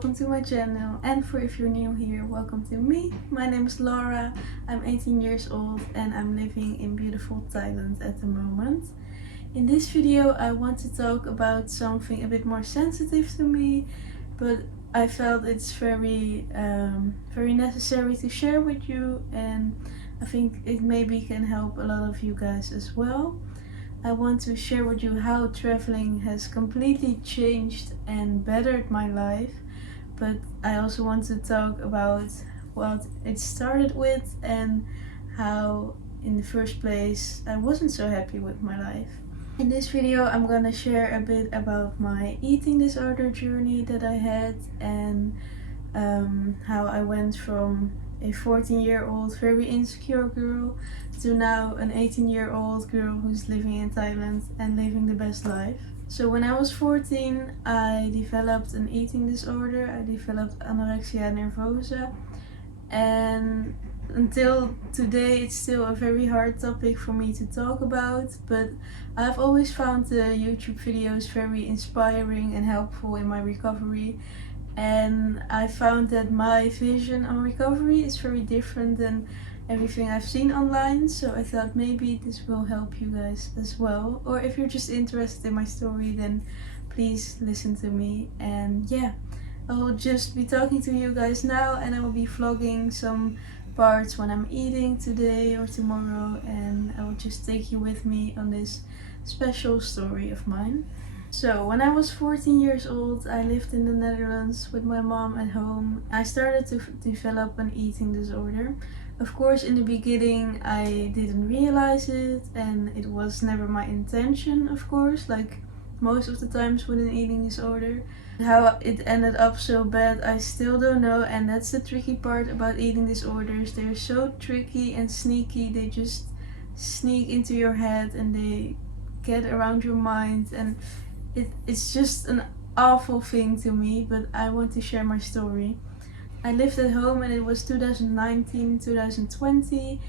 welcome to my channel, and for if you're new here, welcome to me. My name is Laura, I'm 18 years old and I'm living in beautiful Thailand at the moment. In this video I want to talk about something a bit more sensitive to me, but I felt it's very necessary to share with you, and I think it maybe can help a lot of you guys as well. I want to share with you how traveling has completely changed and bettered my life, but I also want to talk about what it started with and how in the first place I wasn't so happy with my life. In this video I'm gonna share a bit about my eating disorder journey that I had, and how I went from a 14-year-old very insecure girl to now an 18-year-old girl who's living in Thailand and living the best life. So when I was 14 I developed an eating disorder. I developed anorexia nervosa, and until today it's still a very hard topic for me to talk about, but I've always found the YouTube videos very inspiring and helpful in my recovery. And I found that my vision on recovery is very different than everything I've seen online, so I thought maybe this will help you guys as well. Or if you're just interested in my story, then please listen to me. And yeah, I will just be talking to you guys now, and I will be vlogging some parts when I'm eating today or tomorrow, and I will just take you with me on this special story of mine. So when I was 14 years old, I lived in the Netherlands with my mom at home. I started to develop an eating disorder. Of course, in the beginning I didn't realize it, and it was never my intention, of course, like most of the times with an eating disorder. How it ended up so bad I still don't know, and that's the tricky part about eating disorders. They're so tricky and sneaky. They just sneak into your head and they get around your mind, and it's just an awful thing to me, but I want to share my story. I lived at home and it was 2019, 2020,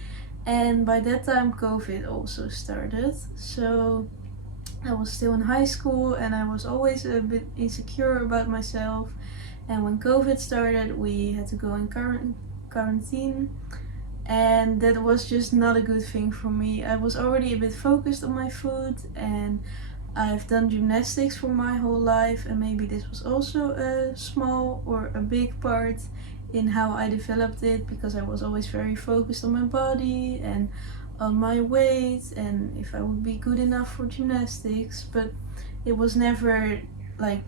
and by that time COVID also started. So I was still in high school and I was always a bit insecure about myself, and when COVID started we had to go in quarantine, and that was just not a good thing for me. I was already a bit focused on my food, and I've done gymnastics for my whole life, and maybe this was also a small or a big part in how I developed it, because I was always very focused on my body and on my weight and if I would be good enough for gymnastics, but it was never like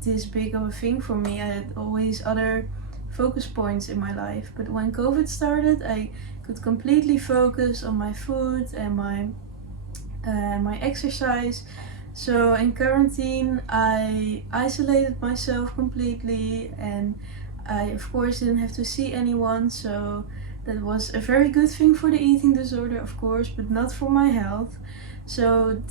this big of a thing for me. I had always other focus points in my life, but when COVID started I could completely focus on my food and my exercise. So in quarantine I isolated myself completely, and I of course didn't have to see anyone, so that was a very good thing for the eating disorder, of course, but not for my health. So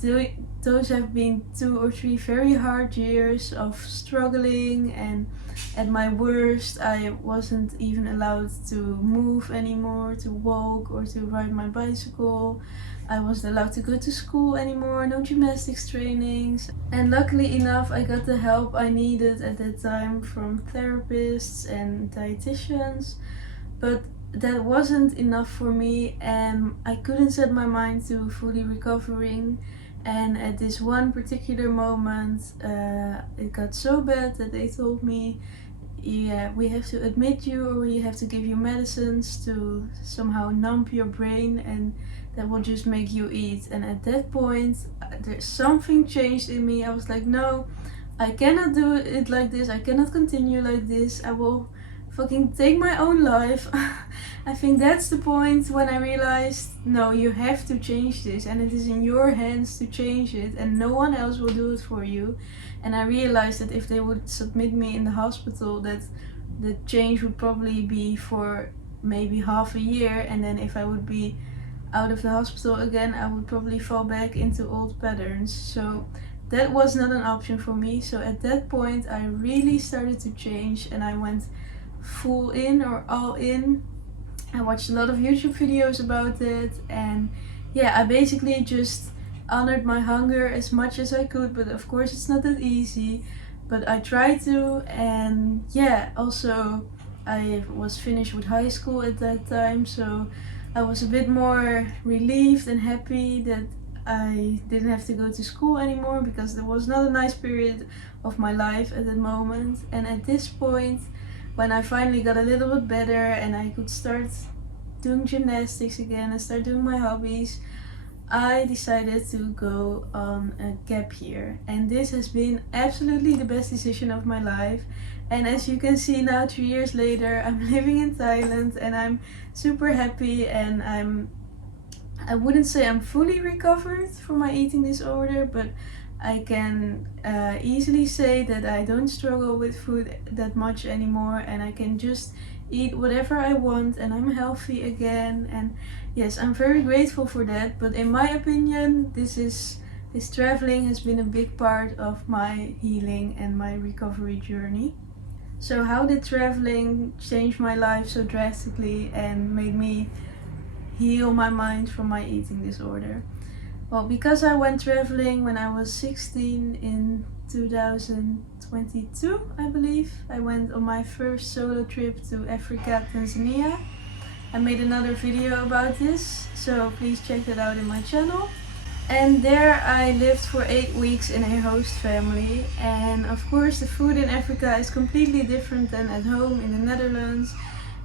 those have been 2 or 3 very hard years of struggling, and at my worst I wasn't even allowed to move anymore, to walk or to ride my bicycle. I wasn't allowed to go to school anymore, no gymnastics trainings. And luckily enough I got the help I needed at that time from therapists and dietitians, but that wasn't enough for me, and I couldn't set my mind to fully recovering. And at this one particular moment it got so bad that they told me, yeah, we have to admit you, or we have to give you medicines to somehow numb your brain, and that will just make you eat. And at that point there's something changed in me. I was like, no, I cannot do it like this, I cannot continue like this, I will fucking take my own life. I think that's the point when I realized, no, you have to change this, and it is in your hands to change it, and no one else will do it for you. And I realized that if they would submit me in the hospital, that the change would probably be for maybe half a year, and then if I would be out of the hospital again I would probably fall back into old patterns. So that was not an option for me. So at that point I really started to change, and I went full in, or all in. I watched a lot of YouTube videos about it, and yeah, I basically just honored my hunger as much as I could, but of course it's not that easy. but I tried to. And yeah, also I was finished with high school at that time, so I was a bit more relieved and happy that I didn't have to go to school anymore, because there was not a nice period of my life at that moment. And at this point, when I finally got a little bit better and I could start doing gymnastics again and start doing my hobbies, I decided to go on a gap year, and this has been absolutely the best decision of my life. And as you can see now, 3 years later, I'm living in Thailand and I'm super happy, and I wouldn't say I'm fully recovered from my eating disorder, but I can easily say that I don't struggle with food that much anymore, and I can just eat whatever I want, and I'm healthy again. And yes, I'm very grateful for that. But in my opinion, this traveling has been a big part of my healing and my recovery journey. So how did traveling change my life so drastically and made me heal my mind from my eating disorder? Well, because I went traveling when I was 16 in 2022, I believe. I went on my first solo trip to Africa, Tanzania. I made another video about this, so please check that out in my channel. And there I lived for 8 weeks in a host family, and of course the food in Africa is completely different than at home in the Netherlands.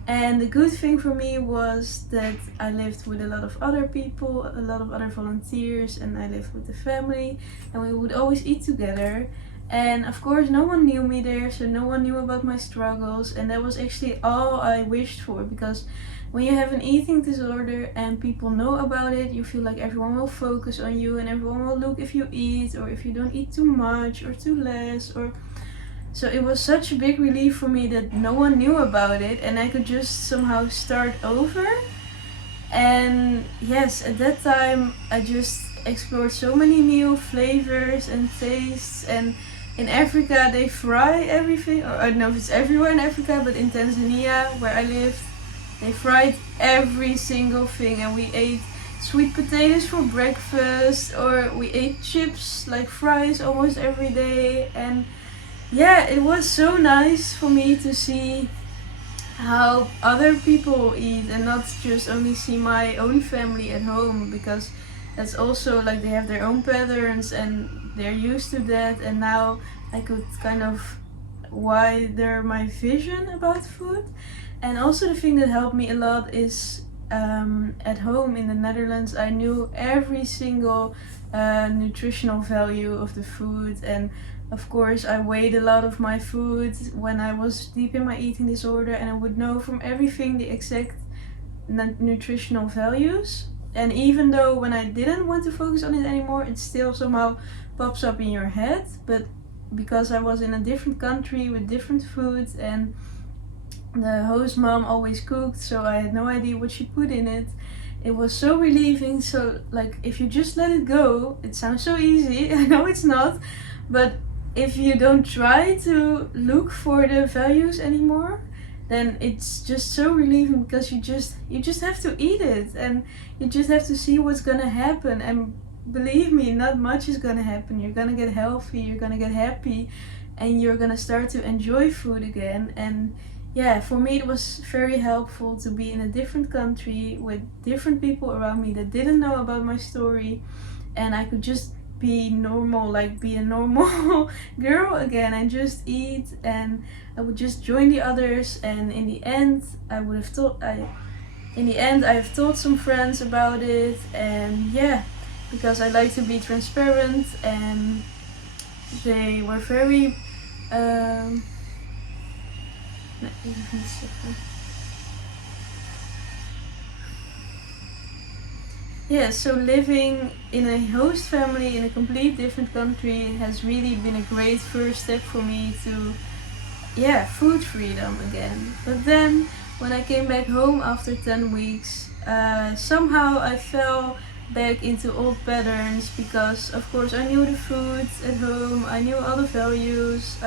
And the good thing for me was that I lived with a lot of other people, a lot of other volunteers, and I lived with the family, and we would always eat together. And of course no one knew me there, so no one knew about my struggles, and that was actually all I wished for, because when you have an eating disorder and people know about it, you feel like everyone will focus on you and everyone will look if you eat or if you don't eat too much or too less. So it was such a big relief for me that no one knew about it and I could just somehow start over. And yes, at that time I just explored so many new flavors and tastes. And in Africa they fry everything, or I don't know if it's everywhere in Africa, but in Tanzania where I lived, they fried every single thing, and we ate sweet potatoes for breakfast, or we ate chips like fries almost every day. And yeah, it was so nice for me to see how other people eat and not just only see my own family at home, because that's also like they have their own patterns and they're used to that. And now I could kind of widen my vision about food. And also the thing that helped me a lot is at home in the Netherlands I knew every single nutritional value of the food. And of course I weighed a lot of my food when I was deep in my eating disorder, and I would know from everything the exact nutritional values. And even though when I didn't want to focus on it anymore, it still somehow pops up in your head. But because I was in a different country with different foods, and the host mom always cooked, so I had no idea what she put in it. It was so relieving. So like, if you just let it go, it sounds so easy, I know it's not, but if you don't try to look for the values anymore, then it's just so relieving, because you just have to eat it and you just have to see what's gonna happen. And believe me, not much is gonna happen. You're gonna get healthy, you're gonna get happy, and you're gonna start to enjoy food again. And yeah, for me it was very helpful to be in a different country with different people around me that didn't know about my story, and I could just be normal, like be a normal girl again and just eat. And I would just join the others, and in the end I have told some friends about it. And yeah, because I like to be transparent, and they were very yeah, so living in a host family in a complete different country has really been a great first step for me to food freedom again. But then when I came back home after 10 weeks, somehow I fell back into old patterns, because of course I knew the food at home, I knew all the values.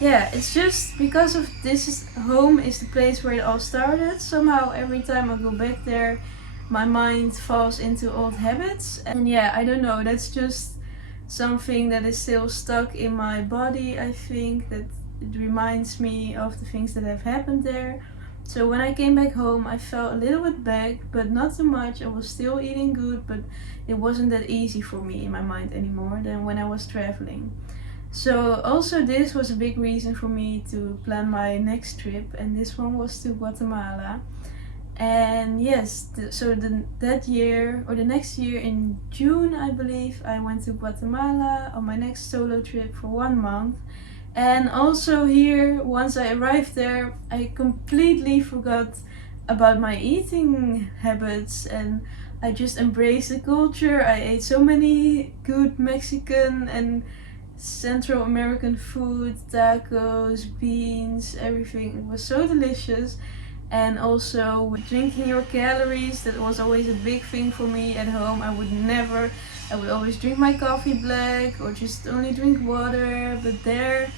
It's just because of this, home is the place where it all started. Somehow every time I go back there, my mind falls into old habits. And yeah, I don't know, that's just something that is still stuck in my body. I think that it reminds me of the things that have happened there. So when I came back home, I felt a little bit back, but not too much. I was still eating good, but it wasn't that easy for me in my mind anymore than when I was traveling. So also this was a big reason for me to plan my next trip, and this one was to Guatemala. And yes, that year or the next year in June, I believe, I went to Guatemala on my next solo trip for 1 month. And also here, once I arrived there, I completely forgot about my eating habits, and I just embraced the culture. I ate so many good Mexican and Central American food, tacos, beans, everything. It was so delicious. And also drinking your calories, that was always a big thing for me at home. I would always drink my coffee black or just only drink water. But there,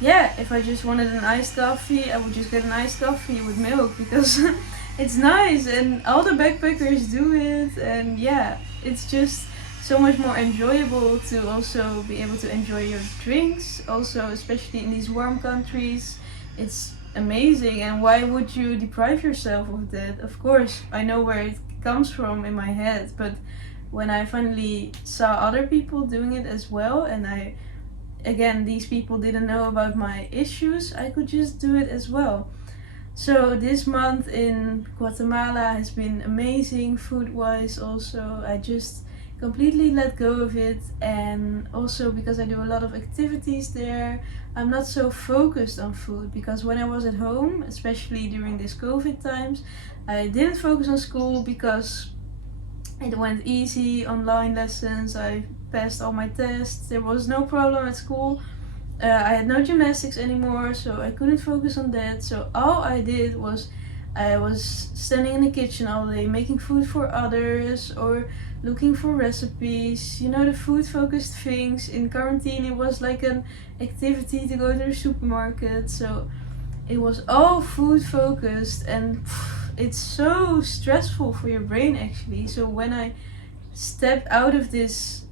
yeah, if I just wanted an iced coffee, I would just get an iced coffee with milk because it's nice and all the backpackers do it. And yeah, it's just so much more enjoyable to also be able to enjoy your drinks. Also, especially in these warm countries, it's amazing. And why would you deprive yourself of that? Of course, I know where it comes from in my head, but when I finally saw other people doing it as well, and again, these people didn't know about my issues, I could just do it as well. So this month in Guatemala has been amazing food wise. Also, I just completely let go of it, and also because I do a lot of activities there, I'm not so focused on food. Because when I was at home, especially during this COVID times, I didn't focus on school because it went easy, online lessons, I passed all my tests, there was no problem at school. I had no gymnastics anymore, so I couldn't focus on that. So all I did was I was standing in the kitchen all day making food for others or looking for recipes. You know, the food focused things. In quarantine it was like an activity to go to the supermarket. So it was all food focused, and it's so stressful for your brain actually. So when I stepped out of this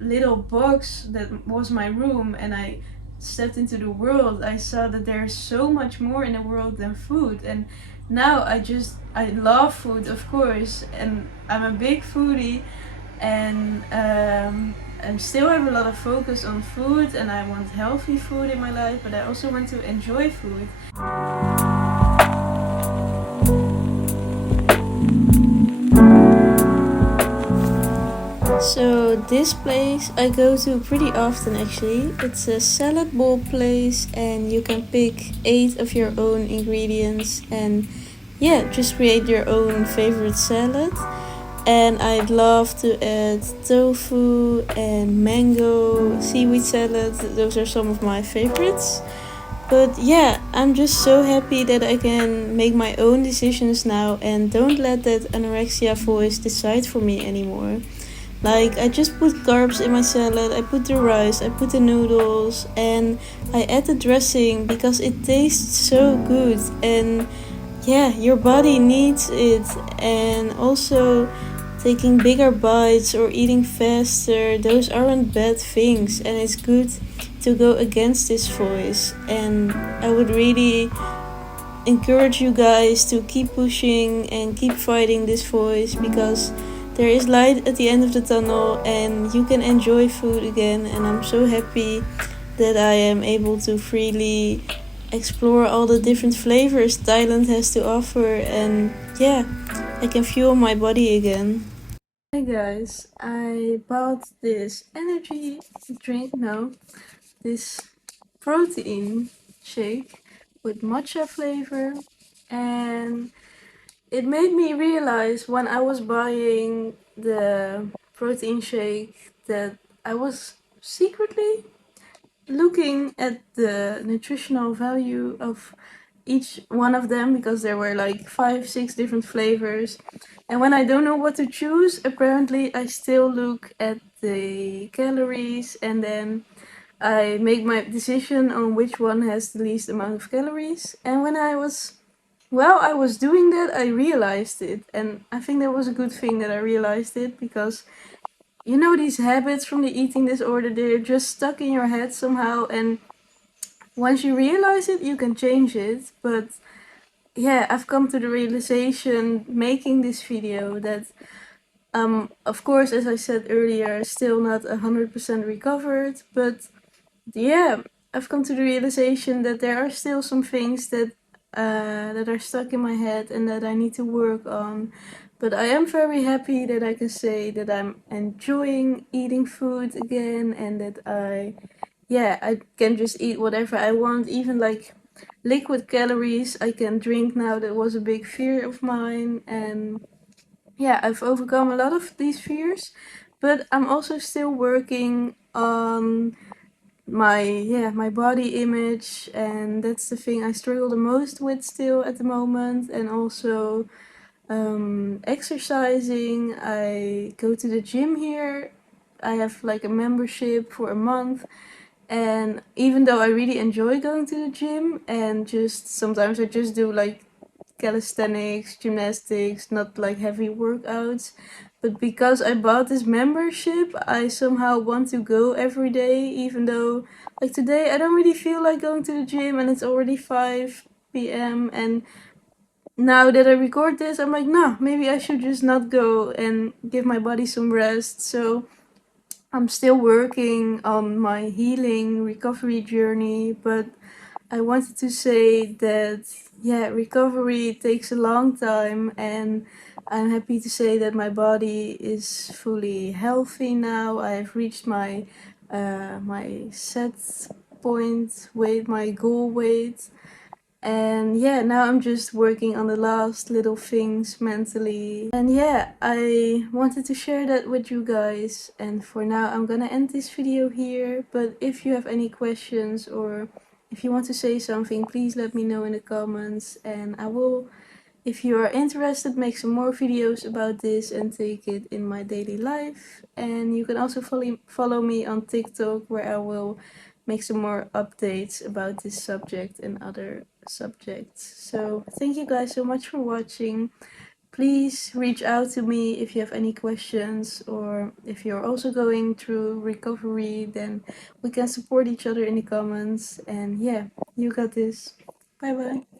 little box that was my room and I stepped into the world, I saw that there's so much more in the world than food. And now I love food, of course, and I'm a big foodie, and I still have a lot of focus on food, and I want healthy food in my life, but I also want to enjoy food. So this place I go to pretty often actually. It's a salad bowl place, and you can pick 8 of your own ingredients and yeah, just create your own favorite salad. And I'd love to add tofu and mango, seaweed salad. Those are some of my favorites. But yeah, I'm just so happy that I can make my own decisions now and don't let that anorexia voice decide for me anymore. Like, I just put carbs in my salad, I put the rice, I put the noodles, and I add the dressing because it tastes so good. And yeah, your body needs it. And also, taking bigger bites or eating faster, those aren't bad things, and it's good to go against this voice. And I would really encourage you guys to keep pushing and keep fighting this voice, because there is light at the end of the tunnel and you can enjoy food again. And I'm so happy that I am able to freely explore all the different flavors Thailand has to offer, and yeah, I can fuel my body again. Hey guys, I bought this energy drink, no, this protein shake with matcha flavor, and it made me realize when I was buying the protein shake that I was secretly looking at the nutritional value of each one of them, because there were like 5, 6 different flavors. And when I don't know what to choose, apparently I still look at the calories, and then I make my decision on which one has the least amount of calories. And when I was doing that, I realized it. And I think that was a good thing that I realized it, because you know, these habits from the eating disorder, they're just stuck in your head somehow, and once you realize it, you can change it. But yeah, I've come to the realization making this video that of course, as I said earlier, still not 100% recovered, but yeah, I've come to the realization that there are still some things that are stuck in my head and that I need to work on. But I am very happy that I can say that I'm enjoying eating food again, and that I can just eat whatever I want, even like liquid calories I can drink now. That was a big fear of mine, and yeah, I've overcome a lot of these fears, but I'm also still working on my body image, and that's the thing I struggle the most with still at the moment. And also exercising. I go to the gym here. I have like a membership for a month, and even though I really enjoy going to the gym, and just sometimes I just do like calisthenics, gymnastics, not like heavy workouts. But because I bought this membership, I somehow want to go every day, even though like today I don't really feel like going to the gym and it's already 5 p.m. And now that I record this, I'm like, no, maybe I should just not go and give my body some rest. So I'm still working on my healing recovery journey, but I wanted to say that, yeah, recovery takes a long time, and I'm happy to say that my body is fully healthy now. I've reached my set point weight, my goal weight, and yeah, now I'm just working on the last little things mentally. And yeah, I wanted to share that with you guys. And for now, I'm gonna end this video here. But if you have any questions or if you want to say something, please let me know in the comments. And I will, if you are interested, make some more videos about this and take it in my daily life. And you can also follow me on TikTok, where I will make some more updates about this subject and other subjects. So thank you guys so much for watching. Please reach out to me if you have any questions, or if you're also going through recovery, then we can support each other in the comments. And yeah, you got this. Bye bye.